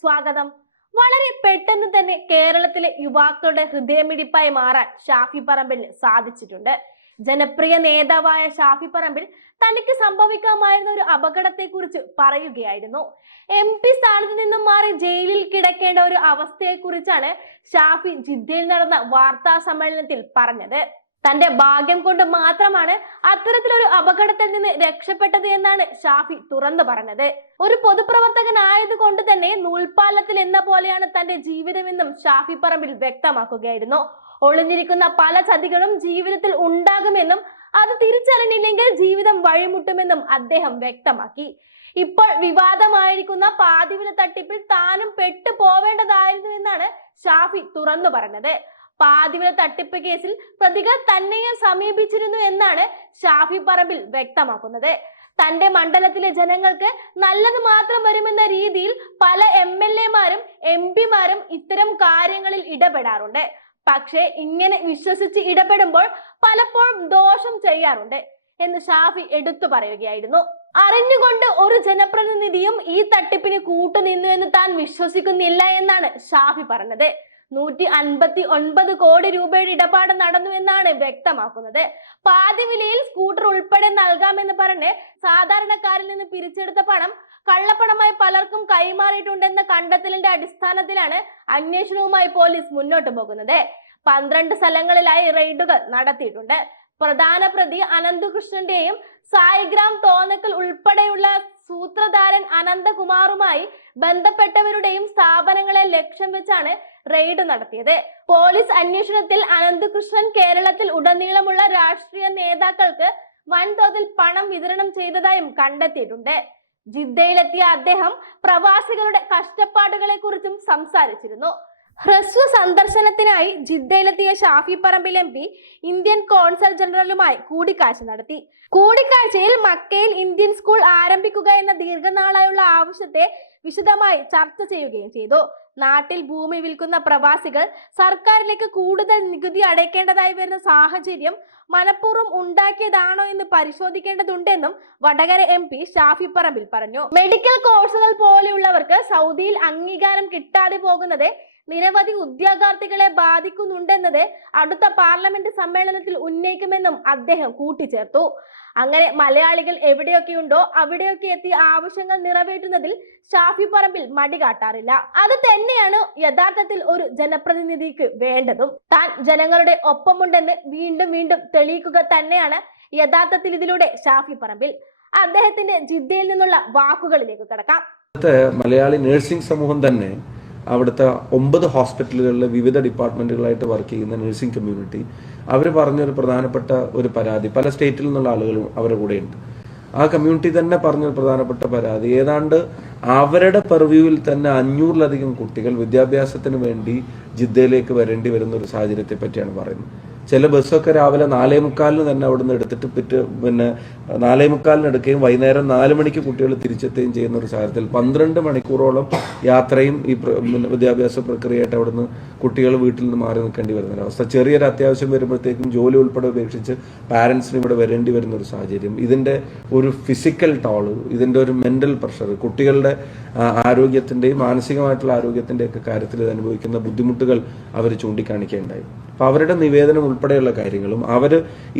സ്വാഗതം. വളരെ പെട്ടെന്ന് തന്നെ കേരളത്തിലെ യുവാക്കളുടെ ഹൃദയമിടിപ്പായി മാറാൻ ഷാഫി പറമ്പിലിന് സാധിച്ചിട്ടുണ്ട്. ജനപ്രിയ നേതാവായ ഷാഫി പറമ്പിൽ തനിക്ക് സംഭവിക്കാമായിരുന്ന ഒരു അപകടത്തെക്കുറിച്ച് പറയുകയായിരുന്നു. എം പി സ്ഥാനത്ത് നിന്നും മാറി ജയിലിൽ കിടക്കേണ്ട ഒരു അവസ്ഥയെക്കുറിച്ചാണ് ഷാഫി ജിദ്ദയിൽ നടന്ന വാർത്താ സമ്മേളനത്തിൽ പറഞ്ഞത്. തന്റെ ഭാഗ്യം കൊണ്ട് മാത്രമാണ് അത്തരത്തിലൊരു അപകടത്തിൽ നിന്ന് രക്ഷപ്പെട്ടത് എന്നാണ് ഷാഫി തുറന്നു പറഞ്ഞത്. ഒരു പൊതുപ്രവർത്തകനായത് കൊണ്ട് തന്നെ നൂൽപാലത്തിൽ എന്ന പോലെയാണ് തന്റെ ജീവിതമെന്നും ഷാഫി പറമ്പിൽ വ്യക്തമാക്കുകയായിരുന്നു. ഒളിഞ്ഞിരിക്കുന്ന പല ചതികളും ജീവിതത്തിൽ ഉണ്ടാകുമെന്നും അത് തിരിച്ചറിഞ്ഞില്ലെങ്കിൽ ജീവിതം വഴിമുട്ടുമെന്നും അദ്ദേഹം വ്യക്തമാക്കി. ഇപ്പോൾ വിവാദമായിരിക്കുന്ന പാതിവില തട്ടിപ്പിൽ താനും പെട്ടു പോവേണ്ടതായിരുന്നു എന്നാണ് ഷാഫി തുറന്നു പറഞ്ഞത്. പാതിവില തട്ടിപ്പ് കേസിൽ പ്രതികൾ തന്നെയും സമീപിച്ചിരുന്നു എന്നാണ് ഷാഫി പറമ്പിൽ വ്യക്തമാക്കുന്നത്. തന്റെ മണ്ഡലത്തിലെ ജനങ്ങൾക്ക് നല്ലത് മാത്രം വരുമെന്ന രീതിയിൽ പല എം എൽ എമാരും എം പിമാരും ഇത്തരം കാര്യങ്ങളിൽ ഇടപെടാറുണ്ട്. പക്ഷേ ഇങ്ങനെ വിശ്വസിച്ച് ഇടപെടുമ്പോൾ പലപ്പോഴും ദോഷം ചെയ്യാറുണ്ട് എന്ന് ഷാഫി എടുത്തു പറയുകയായിരുന്നു. അറിഞ്ഞുകൊണ്ട് ഒരു ജനപ്രതിനിധിയും ഈ തട്ടിപ്പിന് കൂട്ടുനിന്നു എന്ന് താൻ വിശ്വസിക്കുന്നില്ല എന്നാണ് ഷാഫി പറഞ്ഞത്. നൂറ്റി അൻപത്തി ഒൻപത് കോടി രൂപയുടെ ഇടപാട് നടന്നു എന്നാണ് വ്യക്തമാക്കുന്നത്. പാതി വിലയിൽ സ്കൂട്ടർ ഉൾപ്പെടെ നൽകാമെന്ന് പറഞ്ഞ് സാധാരണക്കാരിൽ നിന്ന് പിരിച്ചെടുത്ത പണം കള്ളപ്പണമായി പലർക്കും കൈമാറിയിട്ടുണ്ടെന്ന കണ്ടെത്തലിന്റെ അടിസ്ഥാനത്തിലാണ് അന്വേഷണവുമായി പോലീസ് മുന്നോട്ട് പോകുന്നത്. പന്ത്രണ്ട് സ്ഥലങ്ങളിലായി റെയ്ഡുകൾ നടത്തിയിട്ടുണ്ട്. പ്രധാന പ്രതി അനന്തകൃഷ്ണന്റെയും സായിഗ്രാം തോന്നക്കൽ ഉൾപ്പെടെയുള്ള സൂത്രധാരൻ അനന്തകുമാറുമായി ബന്ധപ്പെട്ടവരുടെയും സ്ഥാപനങ്ങളെ ലക്ഷ്യം വെച്ചാണ് റെയ്ഡ് നടത്തിയത്. പോലീസ് അന്വേഷണത്തിൽ അനന്തകൃഷ്ണൻ കേരളത്തിൽ ഉടനീളമുള്ള രാഷ്ട്രീയ നേതാക്കൾക്ക് വൻതോതിൽ പണം വിതരണം ചെയ്തതായും കണ്ടെത്തിയിട്ടുണ്ട്. ജിദ്ദയിലെത്തിയ അദ്ദേഹം പ്രവാസികളുടെ കഷ്ടപ്പാടുകളെ കുറിച്ചും സംസാരിച്ചിരുന്നു. ഹ്രസ്വ സന്ദർശനത്തിനായി ജിദ്ദയിലെത്തിയ Shafi Parambil M P Indian consul ജനറലുമായി കൂടിക്കാഴ്ച നടത്തി. കൂടിക്കാഴ്ചയിൽ മക്കയിൽ ഇന്ത്യൻ സ്കൂൾ ആരംഭിക്കുക എന്ന ദീർഘനാളായുള്ള ആവശ്യത്തെ വിശദമായി ചർച്ച ചെയ്യുകയും ചെയ്തു. നാട്ടിൽ ഭൂമി വിൽക്കുന്ന പ്രവാസികൾ സർക്കാരിലേക്ക് കൂടുതൽ നികുതി അടയ്ക്കേണ്ടതായി വരുന്ന സാഹചര്യം മനഃപൂർവം ഉണ്ടാക്കിയതാണോ എന്ന് പരിശോധിക്കേണ്ടതുണ്ടെന്നും വടകര എം പി ഷാഫി പറമ്പിൽ പറഞ്ഞു. മെഡിക്കൽ കോഴ്സുകൾ പോലെയുള്ളവർക്ക് സൗദിയിൽ അംഗീകാരം കിട്ടാതെ പോകുന്നത് നിരവധി ഉദ്യോഗാർത്ഥികളെ ബാധിക്കുന്നുണ്ടെന്നത് അടുത്ത പാർലമെന്റ് സമ്മേളനത്തിൽ ഉന്നയിക്കുമെന്നും അദ്ദേഹം കൂട്ടിച്ചേർത്തു. അങ്ങനെ മലയാളികൾ എവിടെയൊക്കെയുണ്ടോ അവിടെയൊക്കെ എത്തി ആവശ്യങ്ങൾ നിറവേറ്റുന്നതിൽ ഷാഫി പറമ്പിൽ മടി കാട്ടാറില്ല. അത് തന്നെയാണ് യഥാർത്ഥത്തിൽ ഒരു ജനപ്രതിനിധിക്ക് വേണ്ടതും. താൻ ജനങ്ങളുടെ ഒപ്പമുണ്ടെന്ന് വീണ്ടും വീണ്ടും തെളിയിക്കുക തന്നെയാണ് യഥാർത്ഥത്തിൽ ഇതിലൂടെ ഷാഫി പറമ്പിൽ. അദ്ദേഹത്തിന്റെ ജിദ്ദയിൽ നിന്നുള്ള വാക്കുകളിലേക്ക് കടക്കാം. മലയാളി നഴ്സിംഗ് സമൂഹം തന്നെ അവിടുത്തെ ഒമ്പത് ഹോസ്പിറ്റലുകളിലെ വിവിധ ഡിപ്പാർട്ട്മെന്റുകളായിട്ട് വർക്ക് ചെയ്യുന്ന നഴ്സിംഗ് കമ്മ്യൂണിറ്റി അവർ പറഞ്ഞൊരു പ്രധാനപ്പെട്ട ഒരു പരാതി. പല സ്റ്റേറ്റിൽ നിന്നുള്ള ആളുകളും അവരുടെ കൂടെയുണ്ട്. ആ കമ്മ്യൂണിറ്റി തന്നെ പറഞ്ഞൊരു പ്രധാനപ്പെട്ട പരാതി. ഏതാണ്ട് അവരുടെ പെർവ്യൂവിൽ തന്നെ അഞ്ഞൂറിലധികം കുട്ടികൾ വിദ്യാഭ്യാസത്തിന് വേണ്ടി ജിദ്ദയിലേക്ക് വരേണ്ടി വരുന്ന ഒരു സാഹചര്യത്തെ പറ്റിയാണ് പറയുന്നത്. ചില ബസ്സൊക്കെ രാവിലെ നാലേ മുക്കാലിന് തന്നെ അവിടെ നിന്ന് എടുത്തിട്ട് പിറ്റ് പിന്നെ നാലേ മുക്കാലിന് എടുക്കുകയും വൈകുന്നേരം നാല് മണിക്ക് കുട്ടികൾ തിരിച്ചെത്തുകയും ചെയ്യുന്ന ഒരു സാഹചര്യത്തിൽ പന്ത്രണ്ട് മണിക്കൂറോളം യാത്രയും ഈ വിദ്യാഭ്യാസ പ്രക്രിയയായിട്ട് അവിടുന്ന് കുട്ടികൾ വീട്ടിൽ നിന്ന് മാറി നിൽക്കേണ്ടി വരുന്ന ഒരവസ്ഥ ചെറിയൊരു അത്യാവശ്യം വരുമ്പോഴത്തേക്കും ജോലി ഉൾപ്പെടെ ഉപേക്ഷിച്ച് പാരൻസിന് ഇവിടെ വരേണ്ടി വരുന്ന ഒരു സാഹചര്യം. ഇതിന്റെ ഒരു ഫിസിക്കൽ ടോൾ ഇതിന്റെ ഒരു മെന്റൽ പ്രഷർ കുട്ടികളുടെ ആരോഗ്യത്തിന്റെയും മാനസികമായിട്ടുള്ള ആരോഗ്യത്തിന്റെയൊക്കെ കാര്യത്തിൽ അനുഭവിക്കുന്ന ബുദ്ധിമുട്ടുകൾ അവർ ചൂണ്ടിക്കാണിക്കുകയുണ്ടായി. അപ്പോൾ അവരുടെ നിവേദനം ഉൾപ്പെടെയുള്ള കാര്യങ്ങളും അവർ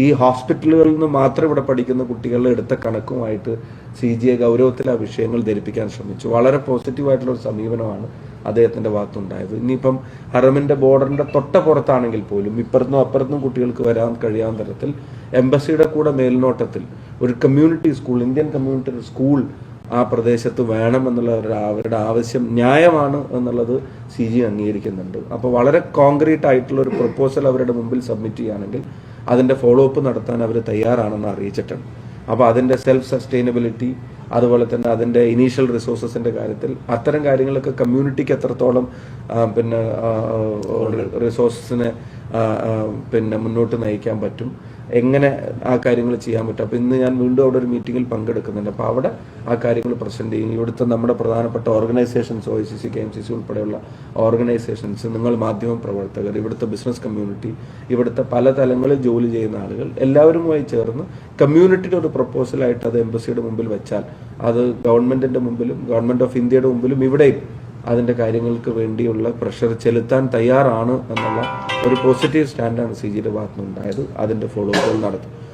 ഈ ഹോസ്പിറ്റലുകളിൽ നിന്ന് മാത്രം ഇവിടെ പഠിക്കുന്ന കുട്ടികളുടെ എടുത്ത കണക്കുമായിട്ട് സി ജി എ ഗൗരവത്തിൽ ആ വിഷയങ്ങൾ ധരിപ്പിക്കാൻ ശ്രമിച്ചു. വളരെ പോസിറ്റീവായിട്ടുള്ള ഒരു സമീപനമാണ് അദ്ദേഹത്തിന്റെ ഭാഗത്തുണ്ടായത്. ഇനിയിപ്പം ഹറമിന്റെ ബോർഡറിന്റെ തൊട്ടപ്പുറത്താണെങ്കിൽ പോലും ഇപ്പുറത്തും അപ്പുറത്തും കുട്ടികൾക്ക് വരാൻ കഴിയാൻ തരത്തിൽ എംബസിയുടെ കൂടെ മേൽനോട്ടത്തിൽ ഒരു community school Indian community school ആ പ്രദേശത്ത് വേണമെന്നുള്ള അവരുടെ ആവശ്യം ന്യായമാണ് എന്നുള്ളത് സി ജി അംഗീകരിക്കുന്നുണ്ട്. അപ്പോൾ വളരെ കോൺക്രീറ്റ് ആയിട്ടുള്ള ഒരു പ്രപ്പോസൽ അവരുടെ മുമ്പിൽ സബ്മിറ്റ് ചെയ്യുകയാണെങ്കിൽ അതിന്റെ ഫോളോ അപ്പ് നടത്താൻ അവർ തയ്യാറാണെന്ന് അറിയിച്ചിട്ടുണ്ട്. അപ്പോൾ അതിന്റെ സെൽഫ് സസ്റ്റൈനബിലിറ്റി അതുപോലെ തന്നെ അതിന്റെ ഇനീഷ്യൽ റിസോഴ്സസിന്റെ കാര്യത്തിൽ അത്തരം കാര്യങ്ങളൊക്കെ കമ്മ്യൂണിറ്റിക്ക് എത്രത്തോളം പിന്നെ റിസോഴ്സസിനെ പിന്നെ മുന്നോട്ട് നയിക്കാൻ പറ്റും. എങ്ങനെ ആ കാര്യങ്ങൾ ചെയ്യാൻ പറ്റും? അപ്പോൾ ഇന്ന് ഞാൻ വീണ്ടും അവിടെ ഒരു മീറ്റിങ്ങിൽ പങ്കെടുക്കുന്നുണ്ട്. അപ്പോൾ അവിടെ ആ കാര്യങ്ങൾ പ്രസന്റ് ചെയ്യും. ഇവിടുത്തെ നമ്മുടെ പ്രധാനപ്പെട്ട organisations O C C K M C C ഉൾപ്പെടെയുള്ള ഓർഗനൈസേഷൻസ് നിങ്ങൾ മാധ്യമ പ്രവർത്തകർ ഇവിടുത്തെ ബിസിനസ് കമ്മ്യൂണിറ്റി ഇവിടുത്തെ പല തലങ്ങളിൽ ജോലി ചെയ്യുന്ന ആളുകൾ എല്ലാവരുമായി ചേർന്ന് കമ്മ്യൂണിറ്റിയുടെ ഒരു പ്രപ്പോസലായിട്ട് അത് എംബസിയുടെ മുമ്പിൽ വെച്ചാൽ അത് ഗവൺമെന്റിന്റെ മുമ്പിലും ഗവൺമെന്റ് ഓഫ് ഇന്ത്യയുടെ മുമ്പിലും ഇവിടെയും അതിന്റെ കാര്യങ്ങൾക്ക് വേണ്ടിയുള്ള പ്രഷർ ചെലുത്താൻ തയ്യാറാണ് എന്നുള്ള ഒരു പോസിറ്റീവ് സ്റ്റാൻഡാണ് സി ജിയുടെ ഭാഗത്തുനിന്നുണ്ടായത്. അതിന്റെ ഫോളോ അപ്പ് നടത്തും.